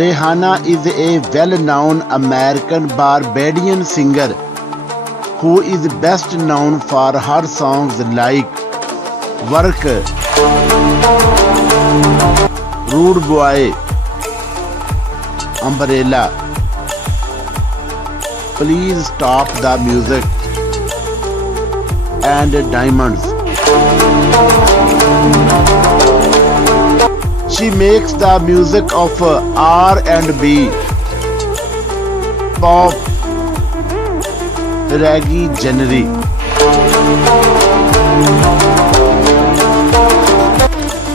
Rihanna is a well-known American Barbadian singer who is best known for her songs like Work, Rude Boy, Umbrella, Please Stop the Music, and Diamonds. She makes the music of R&B, pop, reggae genre.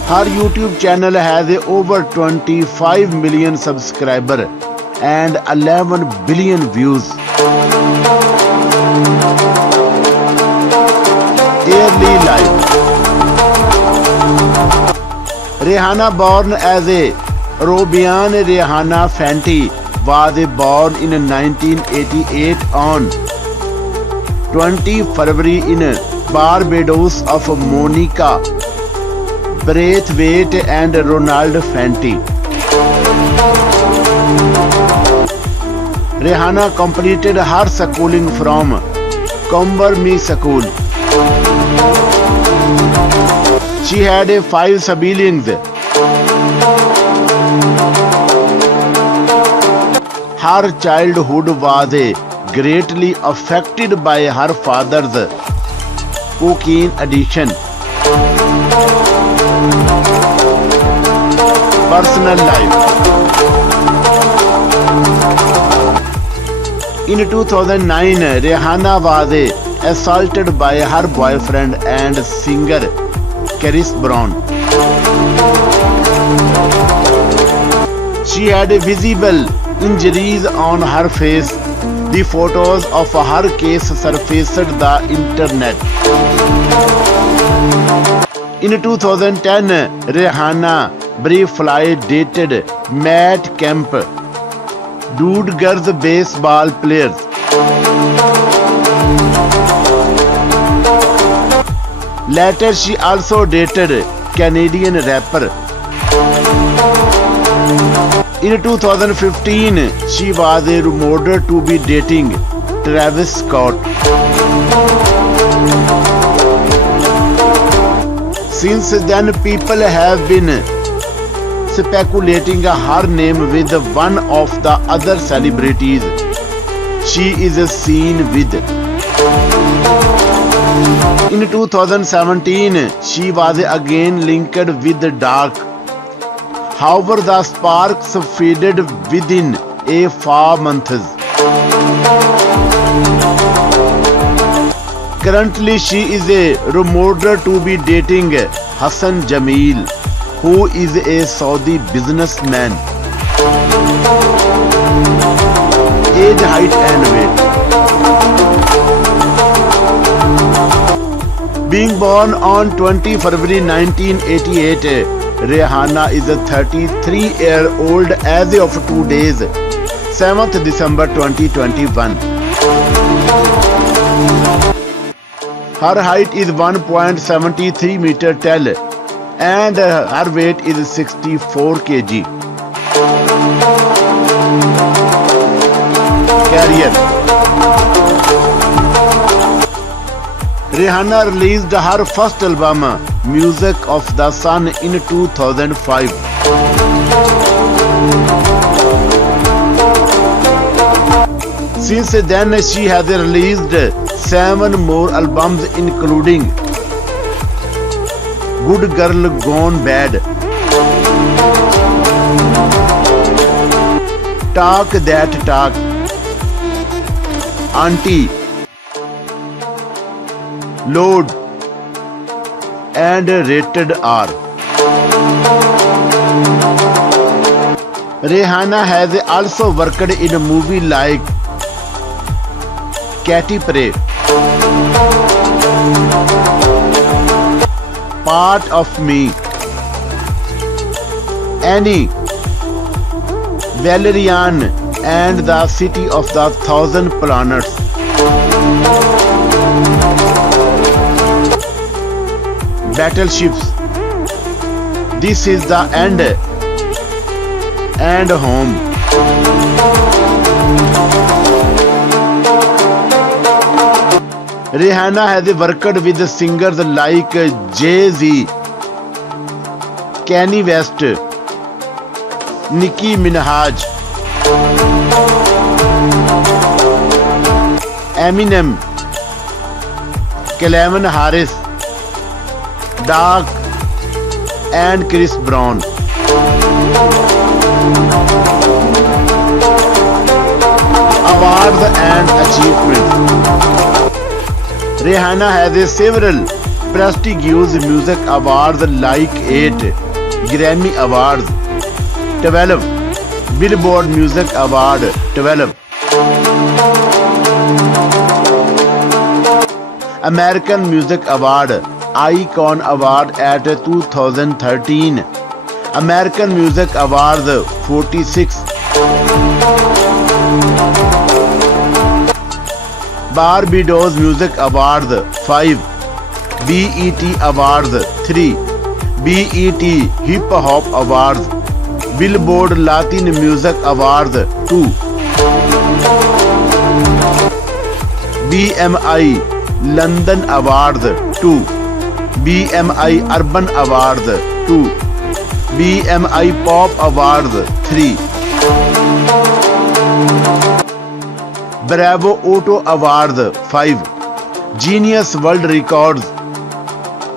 Her YouTube channel has over 25 million subscribers and 11 billion views. Early life. Rihanna, born as a Robian Rihanna Fenty, was born in 1988 on 20 February in Barbados of Monica Braithwaite and Ronald Fenty. Rihanna completed her schooling from Combermere School. She had 5 siblings. Her childhood was greatly affected by her father's cocaine addiction. Personal life. In 2009, Rihanna was assaulted by her boyfriend and singer Chris Brown. She had visible injuries on her face. The photos of her case surfaced the internet. In 2010, Rihanna briefly dated Matt Kemp, Dude Girls baseball players. Later, she also dated Canadian rapper. In 2015, she was rumored to be dating Travis Scott. Since then, people have been speculating her name with one of the other celebrities she is seen with. In 2017, she was again linked with Dark. However, the sparks faded within a few months. Currently, she is rumored to be dating Hassan Jameel, who is a Saudi businessman. Age, height and weight. Being born on 20 February 1988, Rihanna is a 33-year-old as of 2 days, 7th December 2021. Her height is 1.73 meter tall and her weight is 64 kg. Career. Rihanna released her first album, Music of the Sun, in 2005. Since then, she has released 7 more albums, including Good Girl Gone Bad, Talk That Talk, Auntie, Load, and Rated R. Rihanna has also worked in a movie like Katy Perry, Part of Me, Annie, Valerian, and the City of the Thousand Planets. Battleships. This is the end. and home. Rihanna has worked with singers like Jay-Z, Kanye West, Nicki Minaj, Eminem, Calvin Harris, Dark, and Chris Brown. Awards and achievements. Rihanna has several prestigious music awards like 8 Grammy Awards, 12 Billboard Music Award, 12 American Music Award, Icon Award at 2013, American Music Awards 46, Barbados Music Awards 5, BET Awards 3, BET Hip Hop Awards, Billboard Latin Music Awards 2, BMI London Awards 2, BMI Urban Awards 2, BMI Pop Awards 3, Bravo Auto Awards 5, Genius World Records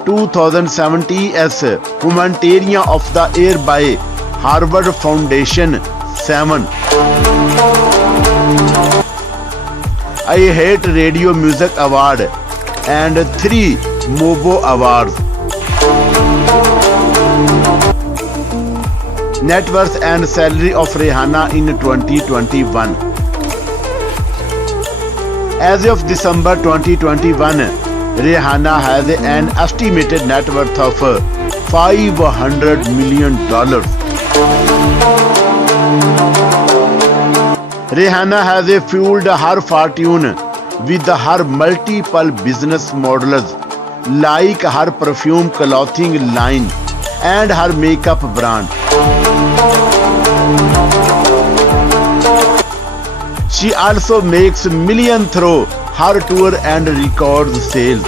2017 as Humanitarian of the Year by Harvard Foundation 7, I Hate Radio Music Award and 3 Mobo Awards. Net worth and salary of Rihanna in 2021. As of December 2021, Rihanna has an estimated net worth of $500 million. Rihanna has fueled her fortune with her multiple business models like her perfume clothing line and her makeup brand. She also makes millions through her tour and records sales.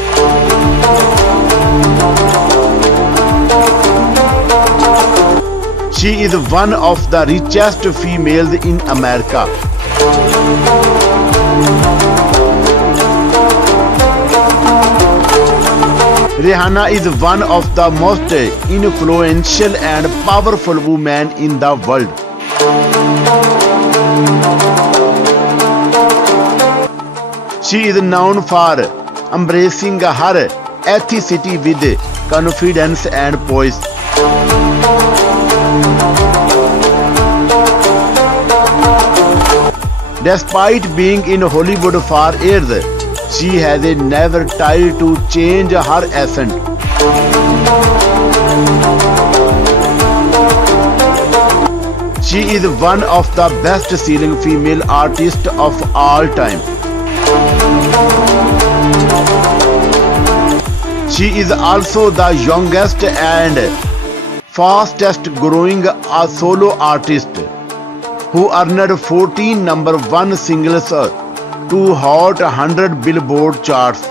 She is one of the richest females in America. Rihanna is one of the most influential and powerful women in the world. She is known for embracing her ethnicity with confidence and poise. Despite being in Hollywood for years, she has never tried to change her accent. She is one of the best-selling female artists of all time. She is also the youngest and fastest-growing solo artist who earned 14 number 1 singles to Hot 100 Billboard charts.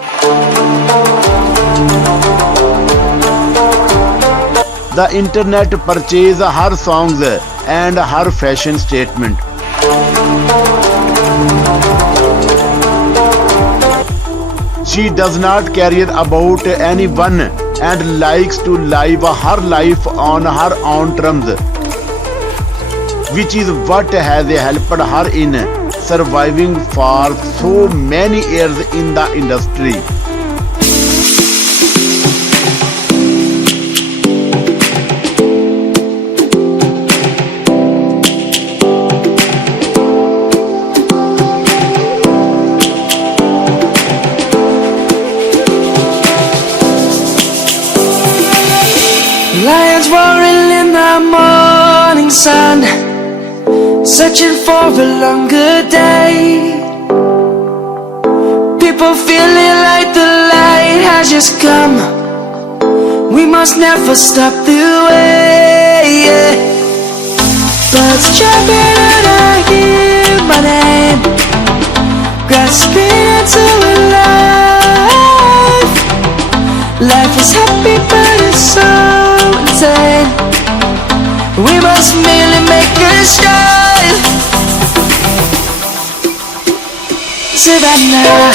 The internet purchased her songs and her fashion statement. She does not care about anyone and likes to live her life on her own terms, which is what has helped her in surviving for so many years in the industry. Lions roaring in the morning sun, searching for a longer day. People feeling like the light has just come. We must never stop the way, yeah. But Hearts jumping and I hear my name, grasping into life. Life is happy but it's so insane. We must merely make a stride. Savannah,